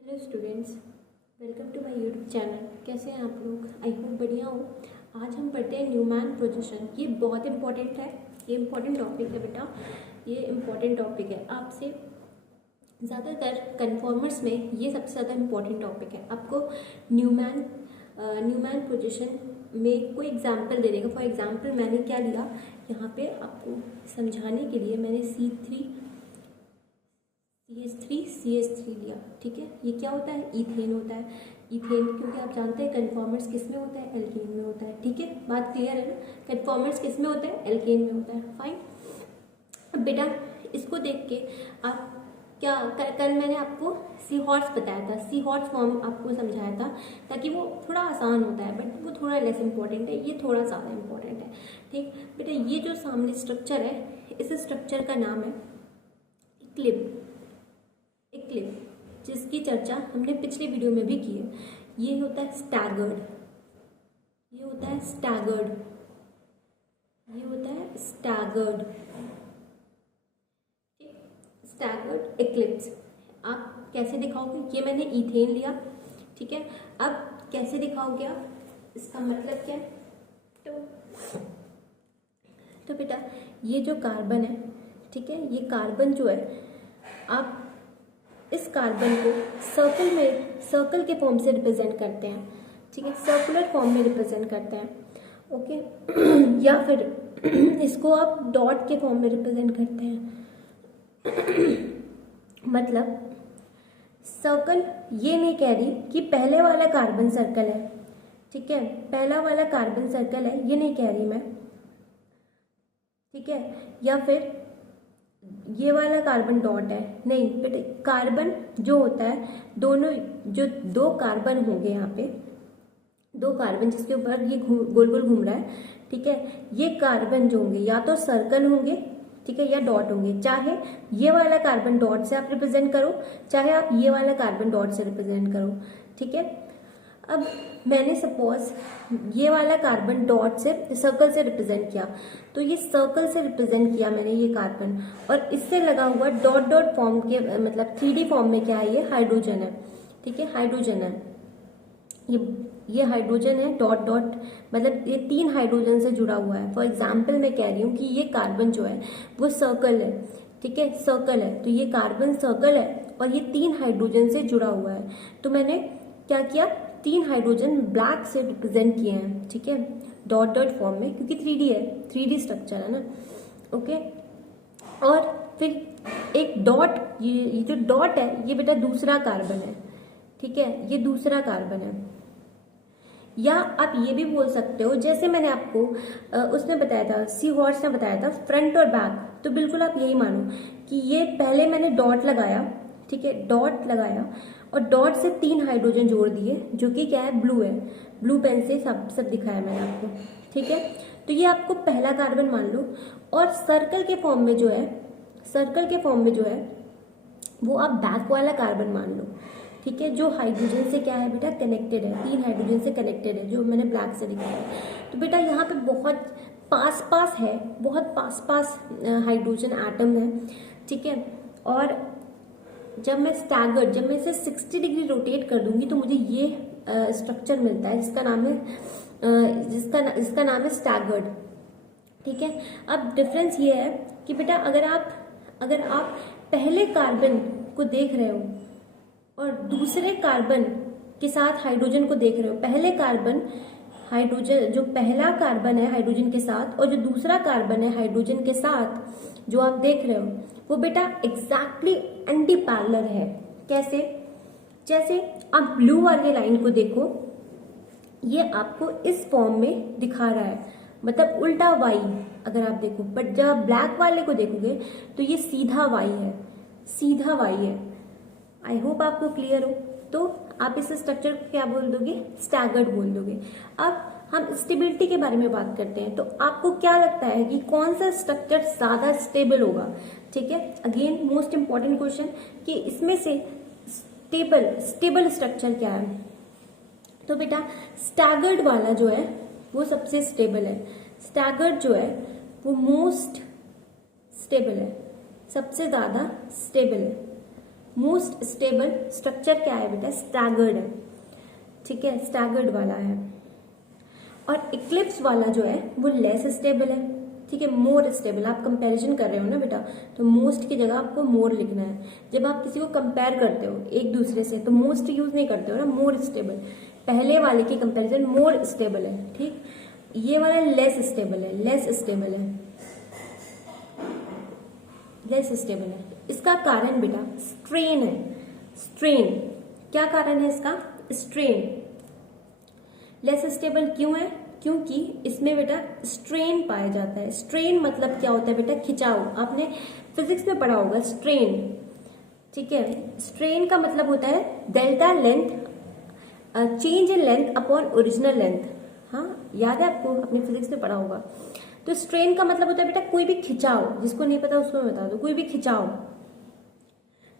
Hello students, welcome to my YouTube channel. कैसे हैं आप लोग? आई होप बढ़िया हो। आज हम पढ़ते हैं न्यूमैन प्रोजेक्शन। ये बहुत इंपॉर्टेंट है, ये इंपॉर्टेंट टॉपिक है बेटा, ये इंपॉर्टेंट टॉपिक है। आपसे ज़्यादातर कन्फॉर्मर्स में ये सबसे ज़्यादा इंपॉर्टेंट टॉपिक है। आपको न्यूमैन प्रोजेक्शन में कोई एग्जाम्पल दे देगा। फॉर एग्जाम्पल मैंने क्या लिया यहाँ पे आपको समझाने के लिए, मैंने CH3 लिया। ठीक है, ये क्या होता है? ईथेन होता है। ईथेन क्योंकि आप जानते हैं कन्फॉर्मर्स किस में होता है? एल्केन में होता है। ठीक है, बात क्लियर है ना? कन्फॉर्मर्स किस में होता है? एल्केन में होता है। फाइन। अब बेटा इसको देख के आप क्या कल मैंने आपको सी हॉर्स बताया था, सी हॉर्स फॉर्म आपको समझाया था, ताकि वो थोड़ा आसान होता है बट वो थोड़ा लेस इंपॉर्टेंट है, ये थोड़ा ज़्यादा इंपॉर्टेंट है। ठीक बेटा, ये जो सामने स्ट्रक्चर है, इस स्ट्रक्चर का नाम है इक्लिप्स, जिसकी चर्चा हमने पिछले वीडियो में भी की है। ये होता है स्टैगर्ड, ये होता है स्टैगर्ड, ये होता है स्टैगर्ड, स्टैगर्ड इक्लिप्स। आप कैसे दिखाओगे? ये मैंने ईथेन लिया, ठीक है। अब कैसे दिखाओगे आप? इसका मतलब क्या है? तो बेटा ये जो कार्बन है, ठीक है, ये कार्बन जो है, आप इस कार्बन को सर्कल के फॉर्म से रिप्रेजेंट करते हैं। ठीक है, सर्कुलर फॉर्म में रिप्रेजेंट करते हैं। ओके या फिर इसको आप डॉट के फॉर्म में रिप्रेजेंट करते हैं। मतलब सर्कल ये नहीं कह रही कि पहले वाला कार्बन सर्कल है, ठीक है, पहला वाला कार्बन सर्कल है, ये नहीं कह रही मैं, ठीक है, या फिर ये वाला कार्बन डॉट है, नहीं बेटे। कार्बन जो होता है, दोनों जो दो कार्बन होंगे यहाँ पे, दो कार्बन जिसके ऊपर ये गोल गोल घूम रहा है, ठीक है, ये कार्बन जो होंगे या तो सर्कल होंगे, ठीक है, या डॉट होंगे। चाहे ये वाला कार्बन डॉट से आप रिप्रेजेंट करो, चाहे आप ये वाला कार्बन डॉट से रिप्रेजेंट करो, ठीक है। अब मैंने सपोज ये वाला कार्बन डॉट से सर्कल से रिप्रेजेंट किया, तो ये सर्कल से रिप्रेजेंट किया मैंने ये कार्बन, और इससे लगा हुआ डॉट डॉट फॉर्म के, मतलब 3D फॉर्म में क्या है? ये हाइड्रोजन है, ठीक है, हाइड्रोजन है, ये हाइड्रोजन है, डॉट डॉट मतलब ये 3 हाइड्रोजन से जुड़ा हुआ है। फॉर एग्जाम्पल मैं कह रही हूँ कि ये कार्बन जो है वो सर्कल है, ठीक है, सर्कल है, तो ये कार्बन सर्कल है और ये 3 हाइड्रोजन से जुड़ा हुआ है। तो मैंने क्या किया? 3 हाइड्रोजन ब्लैक से रिप्रेजेंट किए हैं, ठीक है, डॉट डॉट फॉर्म में, क्योंकि 3D है, 3D स्ट्रक्चर है ना। ओके, और फिर एक डॉट, ये जो डॉट है ये बेटा दूसरा कार्बन है, ठीक है, ये दूसरा कार्बन है। या आप ये भी बोल सकते हो, जैसे मैंने आपको उसने बताया था, सी हॉर्स ने बताया था फ्रंट और बैक, तो बिल्कुल आप यही मानो कि ये पहले मैंने डॉट लगाया, ठीक है, डॉट लगाया और डॉट से 3 हाइड्रोजन जोड़ दिए, जो कि क्या है? ब्लू है, ब्लू पेन से सब दिखाया मैंने आपको, ठीक है। तो ये आपको पहला कार्बन मान लो, और सर्कल के फॉर्म में जो है, सर्कल के फॉर्म में जो है वो आप बैक वाला कार्बन मान लो, ठीक है, जो हाइड्रोजन से क्या है बेटा? कनेक्टेड है, 3 हाइड्रोजन से कनेक्टेड है, जो मैंने ब्लैक से दिखाया है। तो बेटा यहाँ पे बहुत पास पास है, बहुत पास पास हाइड्रोजन एटम है, ठीक है। और जब मैं इसे 60 डिग्री रोटेट कर दूंगी तो मुझे ये स्ट्रक्चर मिलता है, जिसका नाम है जिसका नाम है स्टैगर्ड, ठीक है। अब डिफरेंस ये है कि बेटा अगर आप पहले कार्बन को देख रहे हो और दूसरे कार्बन के साथ हाइड्रोजन को देख रहे हो, पहले कार्बन हाइड्रोजन, जो पहला कार्बन है हाइड्रोजन के साथ, और जो दूसरा कार्बन है हाइड्रोजन के साथ जो आप देख रहे हो, वो बेटा एग्जैक्टली एंटी पैरेलल है। कैसे? जैसे आप ब्लू वाली लाइन को देखो, ये आपको इस फॉर्म में दिखा रहा है, मतलब उल्टा वाई अगर आप देखो, बट जब आप ब्लैक वाले को देखोगे तो ये सीधा वाई है, सीधा वाई है। आई होप आपको क्लियर हो। तो आप इस स्ट्रक्चर को क्या बोल दोगे? स्टैगर्ड बोल दोगे। अब हम स्टेबिलिटी के बारे में बात करते हैं, तो आपको क्या लगता है कि कौन सा स्ट्रक्चर ज्यादा स्टेबल होगा? ठीक है, अगेन मोस्ट इंपॉर्टेंट क्वेश्चन कि इसमें से स्टेबल स्ट्रक्चर क्या है? तो बेटा स्टैगर्ड वाला जो है वो सबसे स्टेबल है, स्टैगर्ड जो है वो मोस्ट स्टेबल है, सबसे ज्यादा स्टेबल है, मोस्ट स्टेबल स्ट्रक्चर क्या है बेटा, स्टैगर्ड है, ठीक है, स्टैगर्ड वाला है। और इक्लिप्स वाला जो है वो लेस स्टेबल है, ठीक है, मोर स्टेबल। आप कंपैरिजन कर रहे हो ना बेटा, तो मोस्ट की जगह आपको मोर लिखना है। जब आप किसी को कंपेयर करते हो एक दूसरे से तो मोस्ट यूज नहीं करते हो ना, मोर स्टेबल। पहले वाले की कंपैरिजन मोर स्टेबल है, ठीक। ये वाला लेस स्टेबल है, लेस स्टेबल है, लेस स्टेबल है। इसका कारण बेटा स्ट्रेन है, स्ट्रेन। क्या कारण है इसका, स्ट्रेन। लेस स्टेबल क्यों है, क्योंकि इसमें बेटा स्ट्रेन पाया जाता है। स्ट्रेन मतलब क्या होता है बेटा, खिंचाव। आपने फिजिक्स में पढ़ा होगा स्ट्रेन, ठीक है। स्ट्रेन का मतलब होता है delta length, change in length upon original length. हाँ, याद है आपको, अपने फिजिक्स में पढ़ा होगा। तो स्ट्रेन का मतलब होता है बेटा कोई भी खिंचाव। जिसको नहीं पता उसको मैं बता दूं, कोई भी खिंचाव।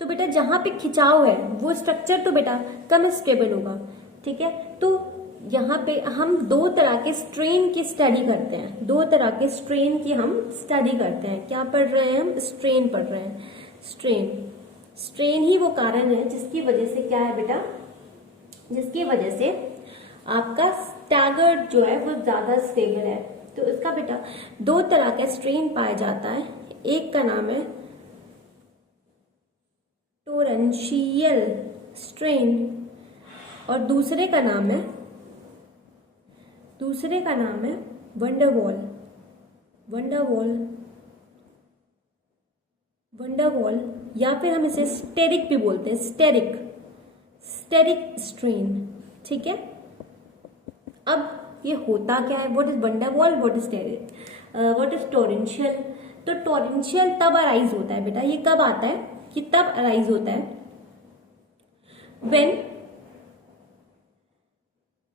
तो बेटा जहां पे खिंचाव है वो स्ट्रक्चर तो बेटा कम स्टेबल होगा, ठीक है। तो यहाँ पे हम दो तरह के स्ट्रेन की स्टडी करते हैं, दो तरह के स्ट्रेन की हम स्टडी करते हैं। क्या पढ़ रहे हैं हम, स्ट्रेन पढ़ रहे हैं। स्ट्रेन, स्ट्रेन ही वो कारण है जिसकी वजह से क्या है बेटा, जिसकी वजह से आपका स्टैगर्ड जो है वो ज्यादा स्टेबल है। तो इसका बेटा दो तरह का स्ट्रेन पाया जाता है। एक का नाम है टोरेंशियल स्ट्रेन और दूसरे का नाम है वंडरवॉल। वंडरवॉल या फिर हम इसे स्टेरिक भी बोलते हैं, स्टेरिक स्ट्रेन, ठीक है। अब ये होता क्या है, what is van der Waals, what is steric, what is torsional. तो टोरेंशियल तब अराइज होता है बेटा, ये कब आता है कि तब अराइज होता है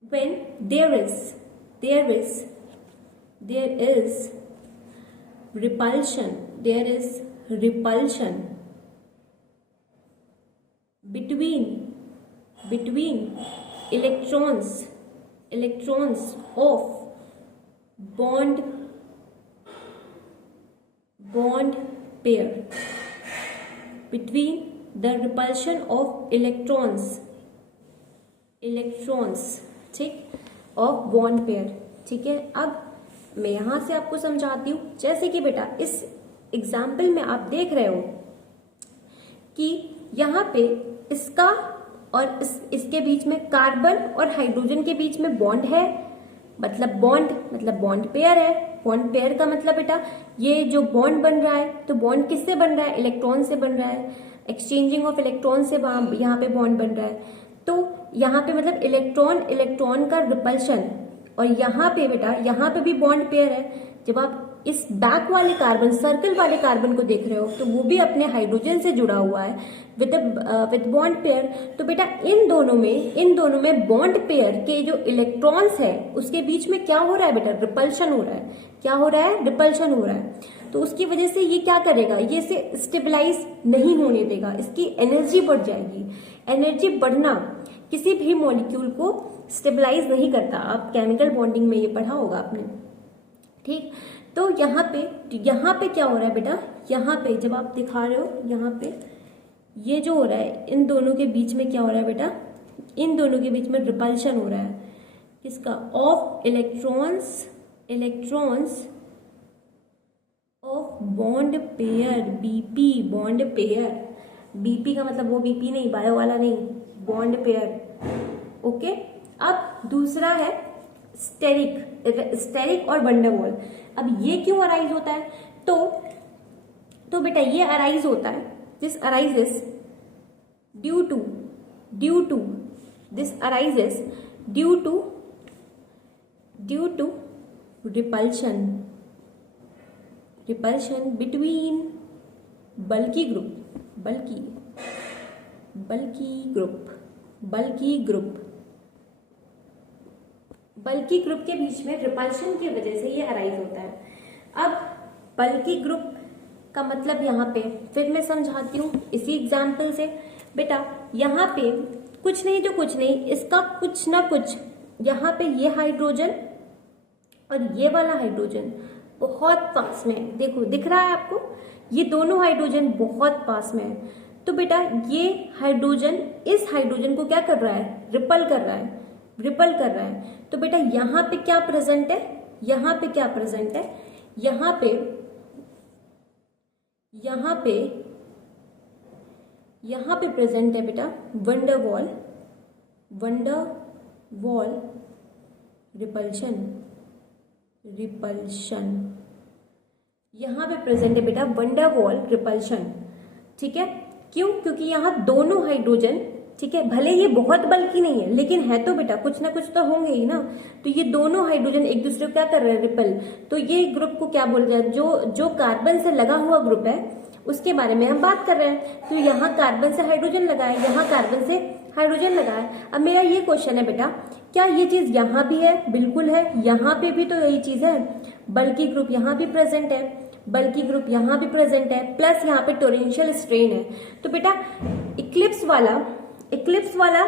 when there is repulsion between electrons of bond pair, between the repulsion of electrons, ठीक, ऑफ बॉन्ड पेयर, ठीक है। अब मैं यहां से आपको समझाती हूं। जैसे कि बेटा इस एग्जाम्पल में आप देख रहे हो कि यहाँ पे इसका और इसके बीच में कार्बन और हाइड्रोजन के बीच में बॉन्ड है, मतलब बॉन्ड पेयर है। बॉन्ड पेयर का मतलब बेटा ये जो बॉन्ड बन रहा है, तो बॉन्ड किससे बन रहा है, इलेक्ट्रॉन से बन रहा है। एक्सचेंजिंग ऑफ इलेक्ट्रॉन से यहाँ पे बॉन्ड बन रहा है। तो यहाँ पे मतलब इलेक्ट्रॉन का रिपल्शन, और यहाँ पे बेटा यहाँ पे भी बॉन्ड पेयर है। जब आप इस बैक वाले कार्बन, सर्कल वाले कार्बन को देख रहे हो तो वो भी अपने हाइड्रोजन से जुड़ा हुआ है विद बॉन्ड पेयर। तो बेटा इन दोनों में बॉन्ड पेयर के जो इलेक्ट्रॉन्स है उसके बीच में क्या हो रहा है बेटा, रिपल्शन हो रहा है। क्या हो रहा है, रिपल्शन हो रहा है। तो उसकी वजह से ये क्या करेगा, ये इसे स्टेबलाइज नहीं होने देगा, इसकी एनर्जी बढ़ जाएगी। एनर्जी बढ़ना किसी भी मॉलिक्यूल को स्टेबलाइज नहीं करता। आप केमिकल बॉन्डिंग में ये पढ़ा होगा आपने, ठीक। तो यहाँ पे क्या हो रहा है बेटा, यहाँ पे जब आप दिखा रहे हो, यहाँ पे ये जो हो रहा है इन दोनों के बीच में क्या हो रहा है बेटा, इन दोनों के बीच में रिपल्शन हो रहा है। किसका, of electrons of bond pair, BP, bond pair. BP का मतलब वो बीपी नहीं, बायो वाला नहीं, बॉन्ड पेयर, ओके। अब दूसरा है स्टेरिक और वंडरवॉल। अब ये क्यों अराइज होता है, तो बेटा ये अराइज होता है, this arises due to repulsion between bulky group के बीच में रिपल्शन की वजह से ये अराइज होता है। अब बल्की ग्रुप का मतलब यहाँ पे फिर मैं समझाती हूँ इसी एग्जाम्पल से। बेटा यहाँ पे कुछ नहीं तो कुछ नहीं, इसका कुछ ना कुछ, यहाँ पे ये हाइड्रोजन और ये वाला हाइड्रोजन बहुत पास में है। देखो दिख रहा है आपको, ये दोनों हाइड्रोजन बहुत पास में है। तो बेटा ये हाइड्रोजन इस हाइड्रोजन को क्या कर रहा है, रिपल कर रहा है, रिपल कर रहा है। तो बेटा यहां पे क्या प्रेजेंट है, यहां पे क्या प्रेजेंट है, यहां पे प्रेजेंट है बेटा वंडरवॉल, वंडरवॉल रिपल्शन, रिपल्शन, यहां पे प्रेजेंट है बेटा वंडरवॉल रिपल्शन। ठीक है, क्यों? क्योंकि यहां दोनों हाइड्रोजन, ठीक है, भले ये बहुत बल्कि नहीं है लेकिन है तो बेटा कुछ ना कुछ तो होंगे ही ना। तो ये दोनों हाइड्रोजन एक दूसरे को क्या कर रहे हैं, रिपल। तो ये ग्रुप को क्या बोल रहा है, जो कार्बन से लगा हुआ ग्रुप है उसके बारे में हम बात कर रहे हैं। तो यहाँ कार्बन से हाइड्रोजन लगा है, यहाँ कार्बन से हाइड्रोजन लगा है। अब मेरा ये क्वेश्चन है बेटा, क्या ये चीज यहाँ भी है? बिल्कुल है, यहाँ पे भी तो यही चीज है, बल्कि ग्रुप यहाँ भी प्रेजेंट है, बल्कि ग्रुप यहाँ भी प्रेजेंट है, प्लस यहाँ पे टोरेंशियल स्ट्रेन है। तो बेटा इक्लिप्स वाला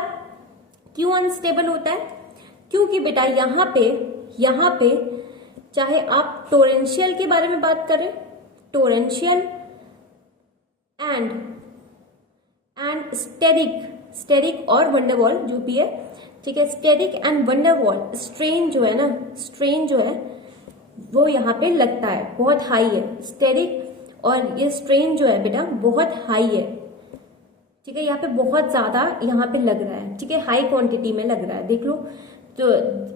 क्यों अनस्टेबल होता है? क्योंकि बेटा यहाँ पे चाहे आप टोरेंशियल के बारे में बात करें, टोरेंशियल एंड स्टेरिक और वंडरवॉल जो भी है, ठीक है, स्टेरिक एंड वंडरवॉल स्ट्रेन जो है ना, स्ट्रेन जो है वो यहाँ पे लगता है, बहुत हाई है। स्टेरिक और ये स्ट्रेन जो है बेटा बहुत हाई है, ठीक है, यहाँ पे बहुत ज्यादा यहाँ पे लग रहा है, ठीक है, हाई क्वांटिटी में लग रहा है। देख लो तो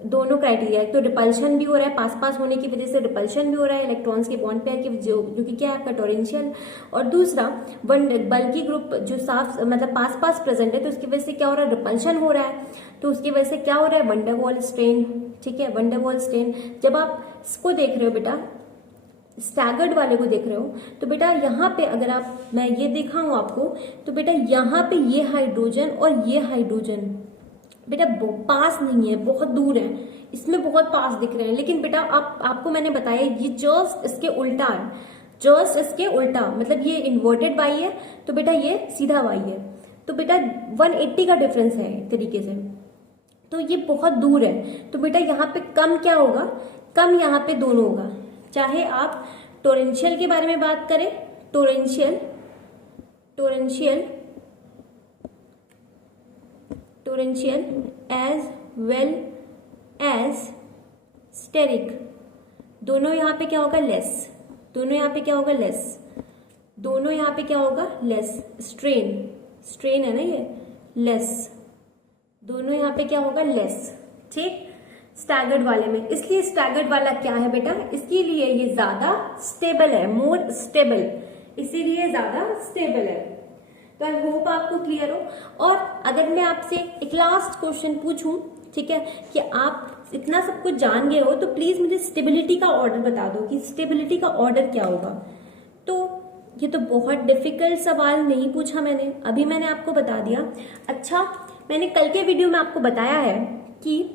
दोनों क्राइटेरिया है, तो रिपल्शन भी हो रहा है, पास होने की वजह से रिपल्शन भी हो रहा है इलेक्ट्रॉन्स के बॉन्ड पेयर की जो कि क्या है आपका टोरेंशियल। और दूसरा बल्कि ग्रुप जो साफ मतलब पास प्रेजेंट है तो उसकी वजह से क्या हो रहा है, रिपल्शन हो रहा है। तो उसकी वजह से क्या हो रहा है, वंडरवॉल स्ट्रेन। ठीक है, वंडरवॉल स्ट्रेन। जब आप इसको देख रहे हो बेटा, स्टैगर्ड वाले को देख रहे हो, तो बेटा यहाँ पे अगर मैं ये दिखाऊं आपको, तो बेटा यहाँ पे ये हाइड्रोजन और ये हाइड्रोजन बेटा पास नहीं है, बहुत दूर है, इसमें बहुत पास दिख रहे हैं। लेकिन बेटा आपको मैंने बताया ये जस्ट इसके उल्टा है, जस्ट इसके उल्टा, मतलब ये इन्वर्टेड वाई है तो बेटा ये सीधा वाई है। तो बेटा 180 का डिफरेंस है एक तरीके से, तो ये बहुत दूर है। तो बेटा यहाँ पे कम क्या होगा, कम यहाँ पे दोनों होगा। चाहे आप टोरेंशियल के बारे में बात करें, torsional as well as steric, दोनों यहाँ पे क्या होगा, लेस, दोनों यहाँ पे क्या होगा, लेस, दोनों यहाँ पे क्या होगा, लेस, स्ट्रेन है ना ये, लेस, दोनों यहाँ पे क्या होगा, लेस। ठीक, स्टैगर्ड वाले में, इसलिए स्टैगर्ड वाला क्या है बेटा, इसके लिए ये ज्यादा स्टेबल है, मोर स्टेबल, इसीलिए ज्यादा स्टेबल है। तो आई होप आपको क्लियर हो। और अगर मैं आपसे एक लास्ट क्वेश्चन पूछूं, ठीक है, कि आप इतना सब कुछ जान गए हो तो प्लीज मुझे स्टेबिलिटी का ऑर्डर बता दो कि स्टेबिलिटी का ऑर्डर क्या होगा। तो ये तो बहुत डिफिकल्ट सवाल नहीं पूछा मैंने, अभी मैंने आपको बता दिया। अच्छा, मैंने कल के वीडियो में आपको बताया है कि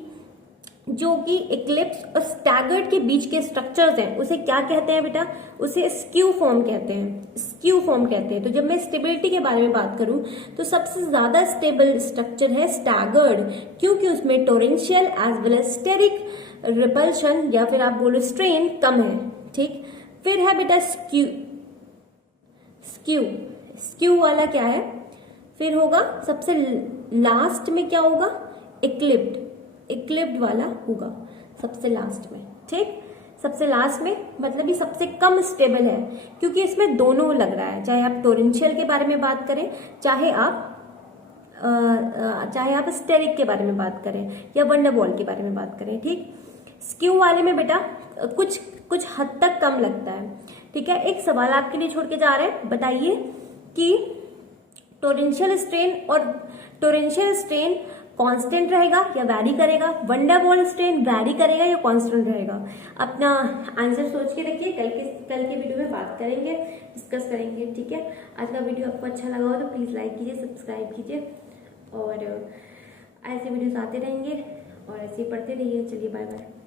जो कि इक्लिप्स और स्टैगर्ड के बीच के स्ट्रक्चर्स हैं उसे क्या कहते हैं बेटा, उसे स्क्यू फॉर्म कहते हैं, स्क्यू फॉर्म कहते हैं। तो जब मैं स्टेबिलिटी के बारे में बात करूं तो सबसे ज्यादा स्टेबल स्ट्रक्चर है स्टैगर्ड, क्योंकि उसमें torsional as well as steric repulsion या फिर आप बोलो स्ट्रेन कम है। ठीक, फिर है बेटा स्क्यू वाला क्या है, फिर होगा सबसे लास्ट में क्या होगा, इक्लिप्ड वाला होगा सबसे लास्ट में। ठीक, सबसे लास्ट में मतलब ये सबसे कम स्टेबल है, क्योंकि इसमें दोनों लग रहा है, चाहे आप टोरेंशियल के बारे में बात करें, चाहे आप स्टेरिक के बारे में बात करें या वंडरवॉल के बारे में बात करें। ठीक, स्क्यू वाले में बेटा कुछ हद तक कम लगता है। ठीक है, एक सवाल आपके लिए छोड़ के जा रहे हैं, बताइए कि टोरेंशियल स्ट्रेन कांस्टेंट रहेगा या वैरी करेगा, वंडरवॉल स्ट्रेन वैरी करेगा या कांस्टेंट रहेगा। अपना आंसर सोच के रखिए, कल के वीडियो में बात करेंगे, डिस्कस करेंगे। ठीक है, आज का वीडियो आपको अच्छा लगा हो तो प्लीज लाइक कीजिए, सब्सक्राइब कीजिए और ऐसे वीडियोस आते रहेंगे और ऐसे ही पढ़ते रहिए। चलिए बाय बाय।